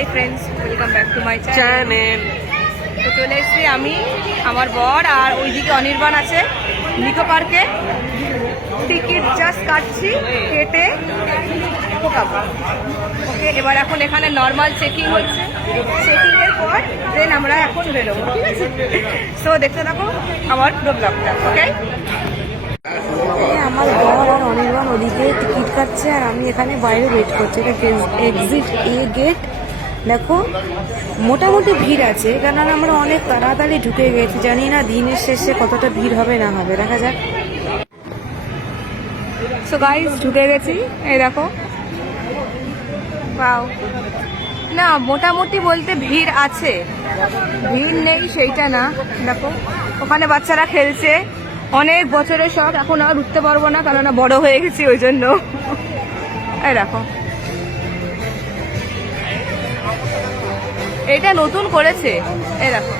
Hi friends, welcome back to my channel. তো চলে এসেছি আমি, আমার বর আর ওইদিকে অনির্বাণ আছে নিকো পার্কে। টিকিট জাস্ট কাটছি, কেটে ঢোকাবো। ওকে, এবার এখন এখানে নর্মাল চেকিং হচ্ছে, চেকিংয়ের পর দেন আমরা এখন বেরোবো, ঠিক আছে? সো দেখতে থাকো আমার পুরো ব্লগটা, ওকে? আমার বর আর অনির্বাণ ওদিকে টিকিট কাটছে আর আমি এখানে বাইরে ওয়েট করছি। এটা এক্সিট এ গেট। দেখো মোটামুটি ভিড় আছে, কারণ আমরা অনেক তাড়াতাড়ি ঢুকে গেছি। জানি না দিনের শেষে কতটা ভিড় হবে না হবে, দেখা যাক। সো গাইস, ঢুকে গেছি, এই দেখো। পাও না, মোটামুটি বলতে ভিড় আছে, ভিড় নেই সেইটা না। দেখো ওখানে বাচ্চারা খেলছে, অনেক বছরের শখ, এখন আর উঠতে পারবো না কারণ বড় হয়ে গেছি ওই জন্য। এই দেখো, এটা নতুন করেছে, এই দেখো।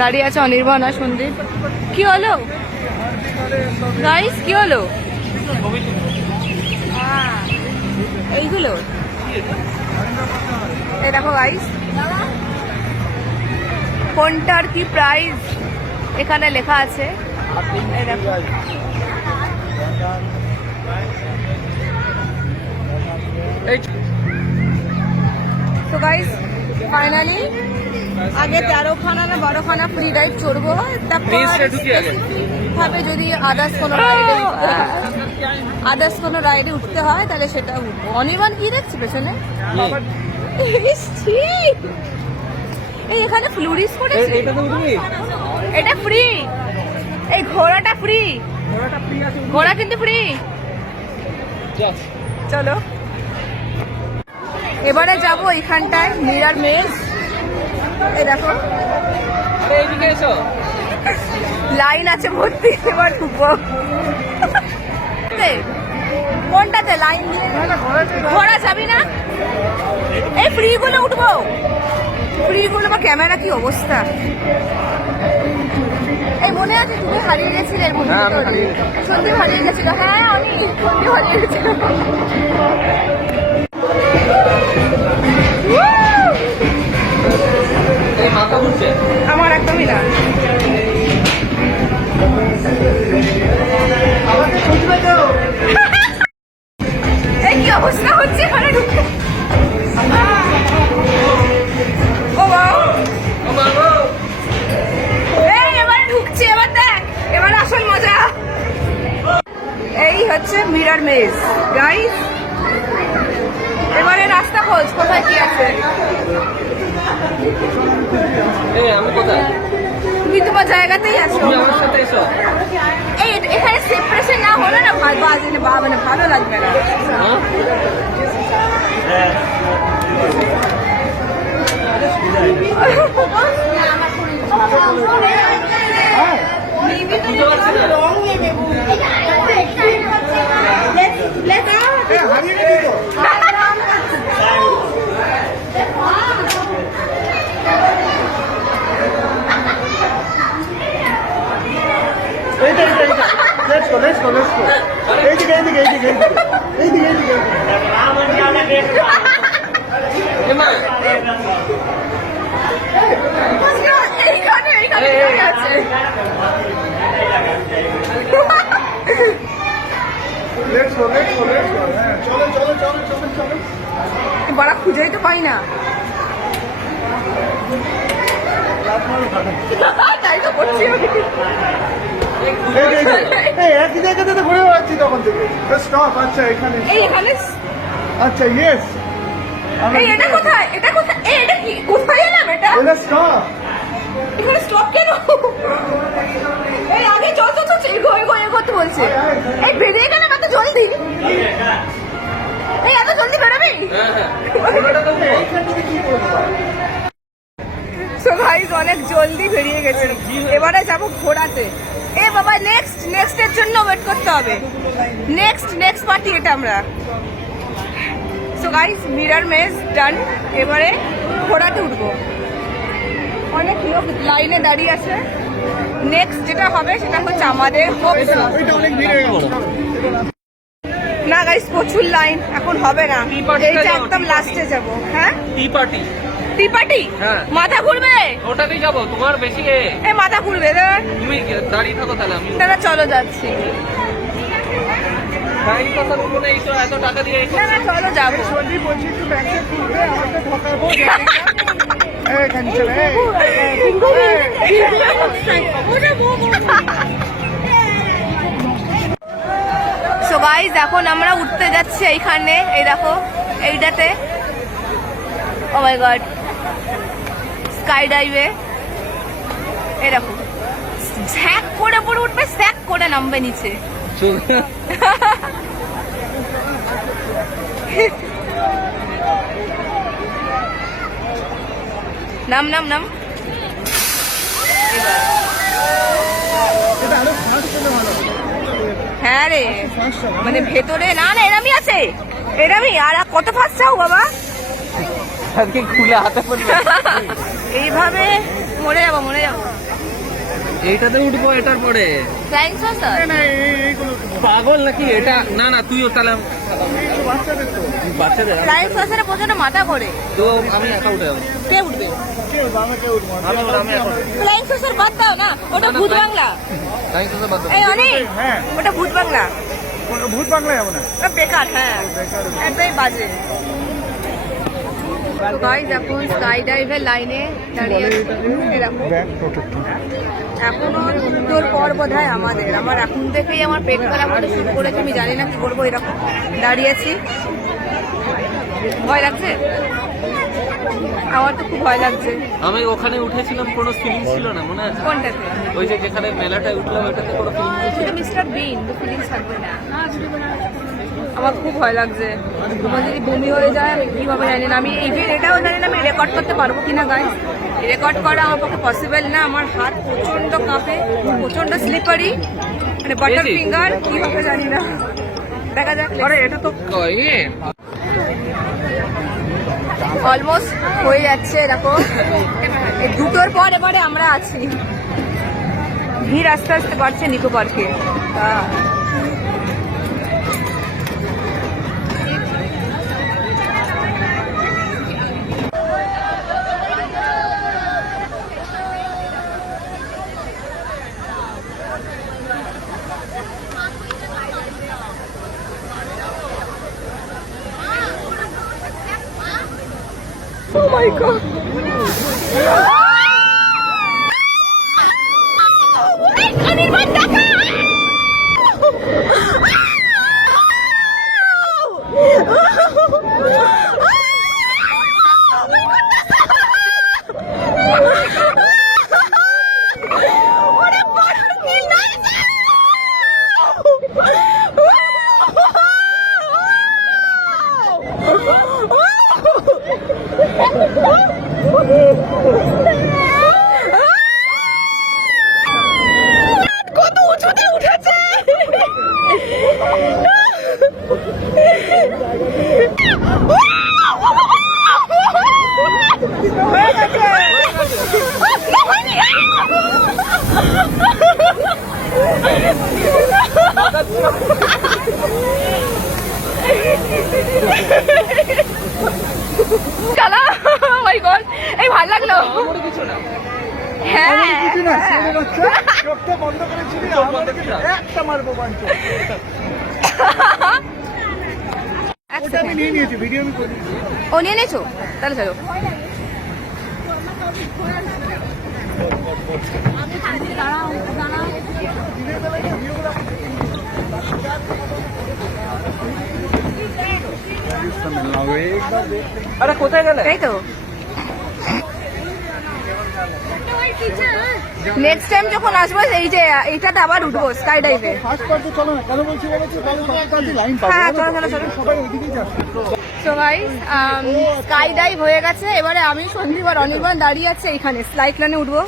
দাঁড়িয়ে আছে অনির্বাণ আর সন্দীপ। কি হলো গাইস, কি হলো? এইগুলো এই দেখো গাইস, কোনটার কি প্রাইস এখানে লেখা আছে। এই দেখো, তো গাইস ফাইনালি আগে 13খানা না 12খানা ফ্রি রাইড চড়বো, তারপর ভাবে যদি আদার্স কোনো রাইডে উঠতে হয় তাহলে সেটা উঠবো। অনির্বাণ কি দেখছি পেছনে? এই এখানে ফ্লুরিস করেছে, এটা ফ্রি। এই ঘোড়াটা ফ্রি, ঘোড়া কিন্তু ফ্রি। চলো এবারে যাবো এখানটায় মিরার মেজ। এই দেখো লাইন আছে ভর্তি, এবার ঢুকবো। কোনটাতে লাইন দিয়ে ঘোড়া যাবি না? এই ফ্রি গুলো উঠবো, ফ্রি গুলো। বা ক্যামেরা কি অবস্থা! এই মনে আছে তুমি হারিয়ে গেছিলে, সত্যি হারিয়ে গেছিল। হ্যাঁ আমি সত্যি হারিয়ে গেছিল। আমার একদমই না। এই কি অবস্থা হচ্ছে এখানে ঢুকতে! ও বাবা, এই এবার ঢুকছি, এবার দেখ, এবার আসল মজা। এই হচ্ছে মিরার মেজ গাইস। এবারে রাস্তা খোঁজ, কোথায় কি আছে। তুমি তোমার জায়গাতেই আছো। এই এখানে সেপারেশন না হলে না মানে ভালো লাগবে না। বড়া খুঁজেই তো পাই না, তাই তো করছি। একই জায়গাতে তো ঘুরে বেড়াচ্ছি তখন থেকে। স্টপ, আচ্ছা এখানে, এখানে। আচ্ছা ইয়েস। এটা কোথায়, এটা কোথায়, এটা কি, কোথায় এলাম? এটা স্টপ, এখানে স্টপ কেন? এই আগে চল চল চল, এগোতে বলছে। এই বেরিয়ে গেলাম এত জলদি, এই এত জলদি বেরোবি? সো গাইস অনেক জলদি বেরিয়ে গেছে, এবারে যাবো ঘোড়াতে। এ বাবা, নেক্সট এর জন্য ওয়েট করতে হবে। নেক্সট পার্টি এটা আমরা। সো গাইস মিরার মেজ ডান, এবারে ঘোড়াতে উঠবো। অনেক লোক লাইনে দাঁড়িয়ে আছে। নেক্সট যেটা হবে সেটা হচ্ছে আমাদের ওইটা অনেক ভিড় হয়ে গেছে। না গাইস, প্রচুর লাইন, এখন হবে না। টি পার্টিটা এইটা যাও, একদম টি লাস্টে যাব। হ্যাঁ, টি পার্টি। Tea party. হ্যাঁ। মাথা ঘুরবে, ওটাতেই যাবো, তোমার বেশি এ মাথা ঘুরবে রে। তুমি দাঁড়িয়ে থাকো তাহলে আমি না না, চলো যাচ্ছি। টাইম কথা বলবো না, এই তো এত টাকা দিয়ে না না, চলো যাবো। সন্দীপ বলছি একটু ব্যাংকে খুলবে, আমাকে ঠকাবো। এখানে চলে সো গাইস, এখন আমরা উঠতে যাচ্ছি এইখানে। এই দেখো, এইটাতে। ও মাই গড, স্কাই ডাইভে। এই দেখো, স্যাক করে পরে উঠবে, স্যাক করে নামবে নিচে। নাম নাম নাম। এবার এটা আরো ফাস্ট হলে ভালো হবে। হ্যাঁ রে, ফাস্ট হবে। মানে ভেতরে না না এরামি আছে, এরামি। আর কত ফাস্ট চাও বাবা? আজকে খুলে হাতে পড়বে। এইভাবে মরে যাবো, মরে যাবো। এইটাতে উঠবো, এটার পরে ফ্লাইং সসার। না, এইগুলো পাগল নাকি এটা? না না, তুইও তাহলে একটু বাচ্চাদের তো। বাচ্চাদের ফ্লাইং সসারে প্রচন্ড মাথা করে। তো আমি একা উঠে যাবো। কে উঠবে? কেউ বামে কেউ উঠবো। আমি এখন ফ্লাইং সসার বাদ দাও না, ওটা ভূত বাংলা। টাইম কথা বাদ দাও। এই অনেক, হ্যাঁ, ওটা ভূত বাংলা। ভূত বাংলায় যাবো না। ওটা বেকার, হ্যাঁ একটাই বাজে। তো গাইস, এখন স্কাই ডাইভের লাইনে দাঁড়িয়ে আছি। এরকম ব্যাক প্রোটেক্টর। এখনো দুটোর পর বোধ হয় আমাদের। আমার এখন থেকেই আমার পেট খারাপ হতে শুরু করেছে, আমি জানি না কি করবো। এরকম দাঁড়িয়েছি, ভয় লাগছে। আমার তো খুব ভয় লাগছে। আমি ওখানে উঠেছিলাম, কোনো ফিলিং ছিল না, মনে আছে? কোনটাতে? ওই যে যেখানে মেলাটায় উঠলাম, ওটাতে কোনো ফিলিং সেটা মিস্টার বিন, তো ফিলিংস থাকবে না। আমার খুব ভয় লাগছে। তোমার যদি বমি হয়ে যায় আমি কীভাবে জানি না। আমি ইভেন এটাও জানি না আমি রেকর্ড করতে পারবো কিনা গাইস। রেকর্ড করা আমার পক্ষে পসিবল না। আমার হাত প্রচণ্ড কাঁপে, প্রচণ্ড স্লিপারি, মানে বাটার বেশি? ফিঙ্গার, কীভাবে জানি না। দেখা যাক। আরে এটা তো অলমোস্ট হয়ে যাচ্ছে, দেখো। এই দুটোর পর এবারে আমরা আছি। ভিড় আস্তে আস্তে বাড়ছে নিকো পার্কে। Oh my god! Anirban, দেখা! ওরে বড় কিল নাইছে! কত উঁচুতে উঠেছে! হয়ে গেছে! না, হয়নি! চালা! Oh my God! এই ভালো লাগলো। কিছু না। হ্যাঁ, কিছু না, ছেলে বাচ্চা, চোখটা বন্ধ করেছিলি, আমাকে একটা মারবো বাঞ্চ। ওটা আমি নিয়ে নিয়েছি, ভিডিও আমি করে দিয়েছি। ও নিয়ে নিয়েছো? তাহলে চলো। আরে কোথায় গেলে? তাই তো, নেক্সট টাইম যখন আসবো এই যে এইটাতে আবার উঠবো স্কাই ডাইভে। ফার্স্ট পার্টে চলো না, কেন বলছি বলেছি, তাহলে ফার্স্ট পার্টে লাইন পাবো। হ্যাঁ, চলো, চলো, চলো। সবাই ওইদিকেই যাচ্ছে। সো গাইস, স্কাই ডাইভ হয়ে গেছে। এবারে আমি সন্দীপ আর অনির্বাণ দাঁড়িয়ে আছে এইখানে, স্লাইড লাইনে উঠবো।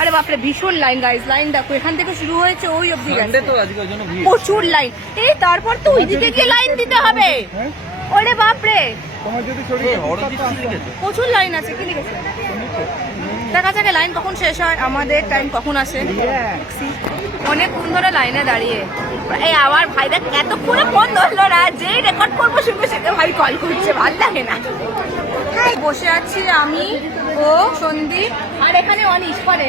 আরে বাপরে, ভীষণ লাইন গাইস। লাইন দেখো, এখান থেকে শুরু হয়েছে ওই অব্দি সানডে গেছে। তো আজকে ওই জন্য ভিড়। প্রচুর লাইন। এই তারপর তো ওইদিকে গিয়ে লাইন দিতে হবে। হ্যাঁ, ওরে বাপরে, তোমার যদি শরীরে হরজিৎ কি লিখেছে? প্রচুর লাইন আছে। কি লিখেছে? দেখা যাক লাইন কখন শেষ হয়, আমাদের টাইম কখন আসে। অনেকক্ষণ ধরে লাইনে দাঁড়িয়ে, এই আমার ভাই দেখ এতক্ষণে ফোন ধরলো না, যেই রেকর্ড করবো সঙ্গে সঙ্গে ভাই কল করছে, ভাল লাগে না। বসে আছি আমি ও সন্দীপ আর এখানে অনিশ পরে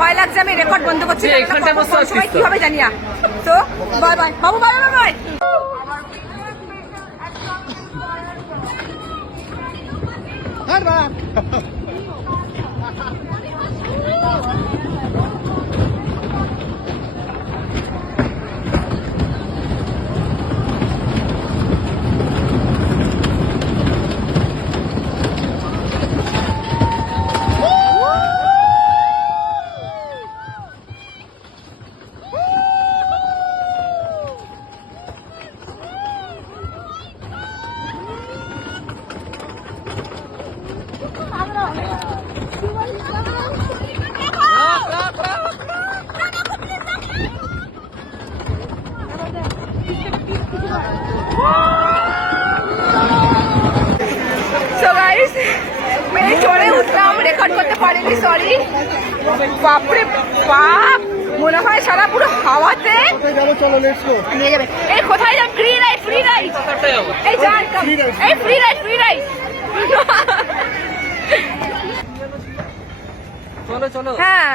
ভয় লাগছে, আমি রেকর্ড বন্ধ করছি, সময় কি হবে জানি না। তো বাই বাই বাবু, বাই বাই বাই। চড়ে উঠলাম, রেকর্ড করতে পারিনি, সরি। বাপরে বাপ, মনে হয় সারা পুরো হাওয়াতে নিয়ে যাবে। এই কোথায় যান? ফ্রি রাইড, ফ্রি রাইড, এই যান, এই ফ্রি রাইড, ফ্রি রাইড। চলো চলো। হ্যাঁ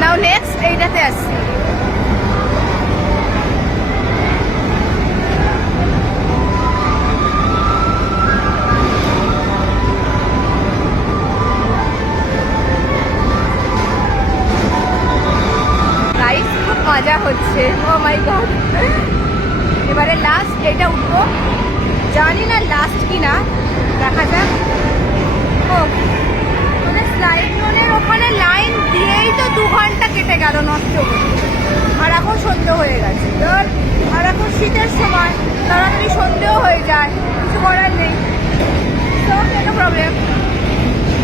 নাও নেক্সট এইটাতে আসছি। গাইস খুব মজা হচ্ছে, ও মাই গড। এবারে লাস্ট এটা উঠবো, জানি না লাস্ট কিনা, দেখা যাক। ও মানে স্লাইড রোডের ওখানে লাইন দিয়েই তো 2 ঘন্টা কেটে গেল নষ্ট করে, আর এখন সন্ধ্যে হয়ে গেছে। আর এখন শীতের সময়, তাড়াতাড়ি সন্ধ্যেও হয়ে যায়, কিছু করার নেই, তো কোনো প্রবলেম।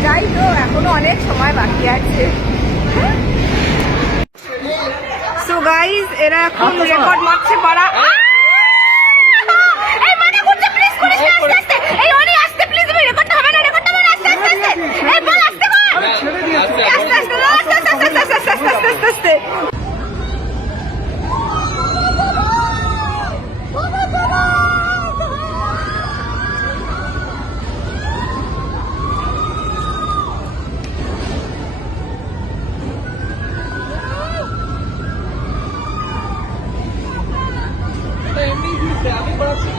যাই তো, এখনো অনেক সময় বাকি আছে। সো গাইস, এরা এখন রেকর্ড মারছে পারা। এই মানা করছে, প্লিজ করিস না, আস্তে আস্তে। এই অনি আস্তে, প্লিজ, তুমি রেকর্ড হবে না, রেকর্ড হবে না, আস্তে আস্তে আস্তে। এই বল, আস্তে বল, আস্তে আস্তে আস্তে আস্তে আস্তে। আমি করাচ্ছি।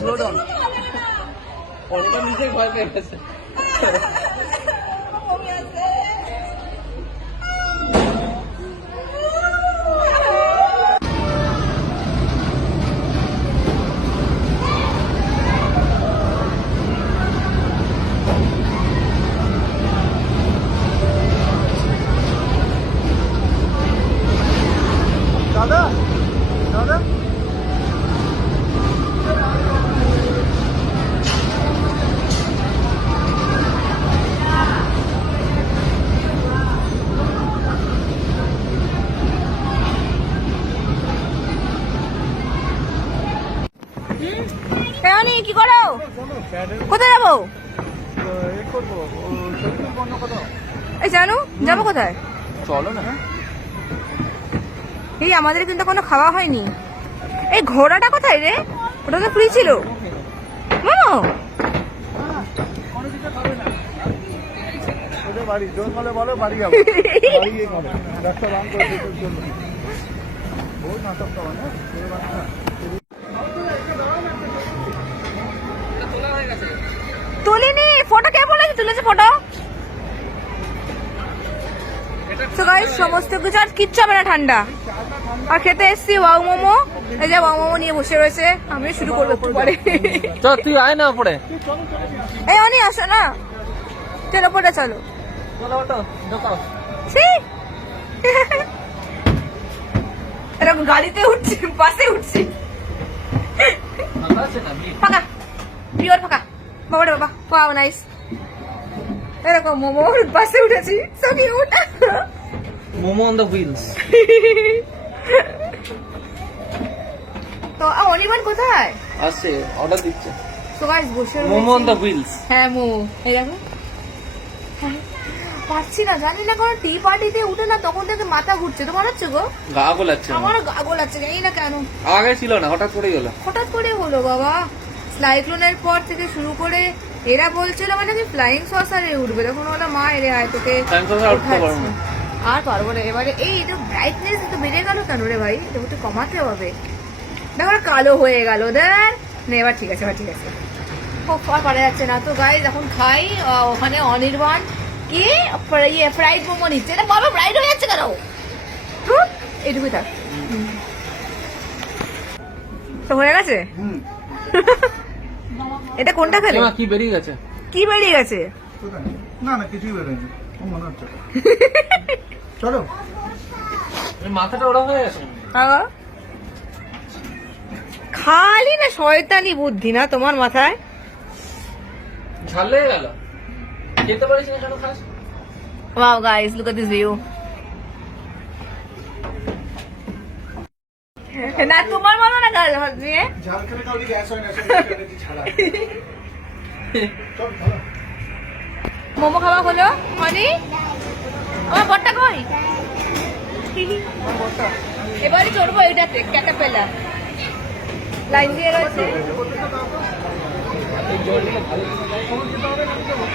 Slow down. অনেকটা নিজেই ভয় পেয়ে গেছে। দাদা দাদা কি করো? কোথায় যাবো? এই জানো যাবো কোথায়? চলো না। এই আমাদের কিন্তু কোনো খাওয়া হয়নি। এই ঘোড়াটা কোথায় রে? ওটা তো ফ্রি ছিল। নাটকটা মানে তুলিনি ফটো, কে বলেছে তুলেছে ফটো? তো গাইস সমস্ত কিছু আর কিচ্ছু হবে না, ঠান্ডা। আর খেতে এসছি ওয়াও মোমো, এই যে ওয়াও মোমো নিয়ে বসে রয়েছে, আমি শুরু করবো একটু পরে। চল তুই আয় না পড়ে, এই অনি আসো না, চলো পরে চলো। ছি! এরকম গাড়িতে উঠছি, বাসে উঠছি, ফাঁকা, পিওর ফাঁকা। বাবা রে বাবা, ওয়াও নাইস। এরকম মোমো বাসে উঠেছি, so cute. Momo on the wheels. তো অনির্বাণ কোথায়? আসছে, অর্ডার দিচ্ছে। তো গাইস বসে মোমো অন দ্য হুইলস। হ্যাঁ মোমো, এই দেখো। পারছি না, জানি না কোনো টি পার্টিতে উঠে না তখন থেকে মাথা ঘুরছে। তোমার হচ্ছে গো? গা গোলাচ্ছে, আমার গা গোলাচ্ছে, জানি না কেন। আগে ছিল না, হঠাৎ করেই হলো। হঠাৎ করে হলো বাবা। সাইক্লোনের পর থেকে শুরু করে এরা বলছিল মানে কি ফ্লাইং সসারে উঠবে, তখন ওরা মা এরে আয় তোকে Flying saucer উঠতে পারবো না। আর পারবো না। এবারে এই এটা ব্রাইটনেস একটু বেড়ে গেল কেন রে ভাই? এটা একটু কমাতে হবে। দেখো কালো হয়ে গেল, দেখ না। এবার ঠিক আছে, এবার ঠিক আছে। আর পারা যাচ্ছে না। তো গাইস এখন খাই। ওখানে অনির্বাণ কি ইয়ে ফ্রাইড মোমো নিচ্ছে। এটা বাবা ব্রাইড হয়ে যাচ্ছে কেন? এইটুকুই থাক। তো হয়ে গেছে। এটা কোনটা খেলে? কি বেরিয়ে গেছে? কি বেরিয়ে গেছে? না না কিছুই বেরোয়নি, ও মনে হচ্ছে। চলো মাথাটা ওরা হয়ে গেছে। খালি না শয়তানি বুদ্ধি না তোমার মাথায়। ঝাল লেগে গেল, খেতে পারিস না কেন খাস? Wow guys, look at this view. না তোমার মনে না গাল দিয়ে ঝাল খেলে কাউকে গ্যাস হয় না, ছাড়া। চল ভালো। মোমো খাওয়া হলো। মানে আমার বটটা কই? এবারে চড়বো এইটাতে, ক্যাটাপেলা লাইন দিয়ে রয়েছে।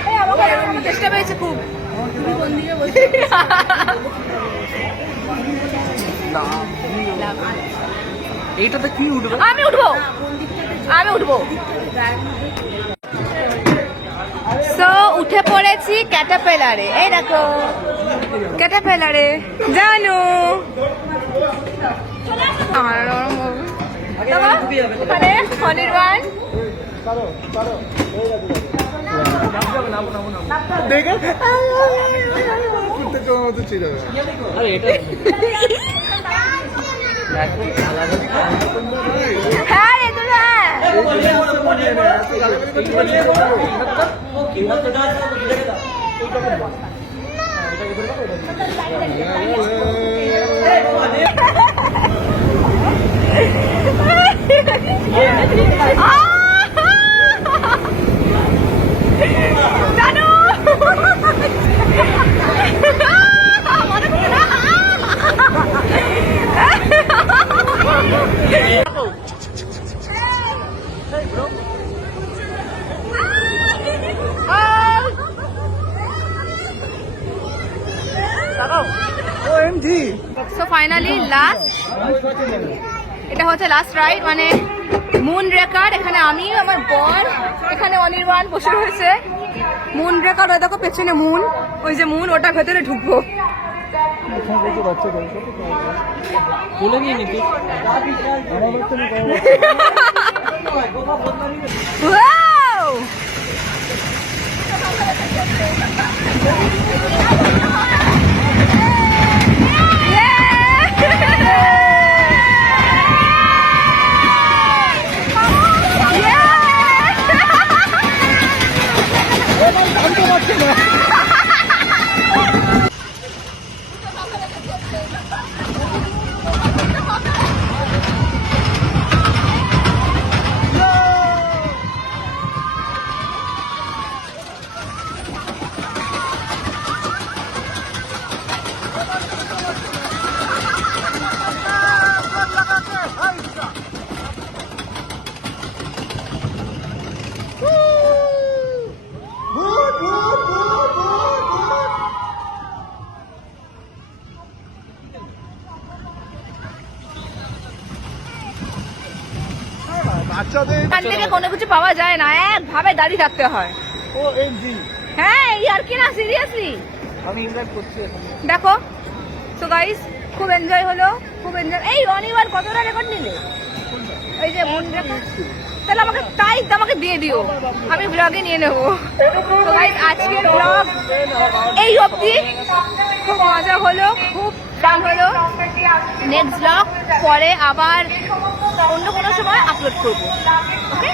এই আমাকে এরকম চেষ্টা পেয়েছে খুব। তুমি কোন দিকে বসে? এইটাতে কি উঠবে? আমি উঠবো, আমি উঠবো। সো উঠে পড়েছি ক্যাটাপেলারে। এই দেখো ক্যাটাপেলারে, জানো ওখানে অনির্বাণ দেখে উঠতে তোমার মতো ছিল। আরে এটা হ্যাঁ রে তোরা জানো সো ফাইনালি লাস্ট, এটা হচ্ছে লাস্ট রাইড, মানে মুন রেকার। এখানে আমি, আমার বর, এখানে অনির্বাণ বসে রয়েছে। মুন রেকার, ওই দেখো পেছনে মুন, ওই যে মুন, ওটা ভেতরে ঢুকবো। বলে নিয়ে নিবি। Wow! বাচ্চাদের এখান থেকে কোনো কিছু পাওয়া যায় না, একভাবে দাঁড়িয়ে থাকতে হয়। ও এনজি হ্যাঁ এই আর কি না, সিরিয়াসলি আমি ইনভাইট করছি এখন। দেখো। তো গাইস খুব এনজয় হলো, খুব এনজয়। এই অনিবার কতটা রেকর্ড নিলে? এই যে মন রেকর্ড, তাহলে আমাকে দিয়ে দিও, আমি ব্লগে নিয়ে নেবো। তো গাইস আজকের ব্লগ এই অবধি। খুব মজা হলো, খুব ফান হলো। নেক্সট ব্লগ পরে আবার অন্য কোনো সময় আপলোড করবো। ওকে।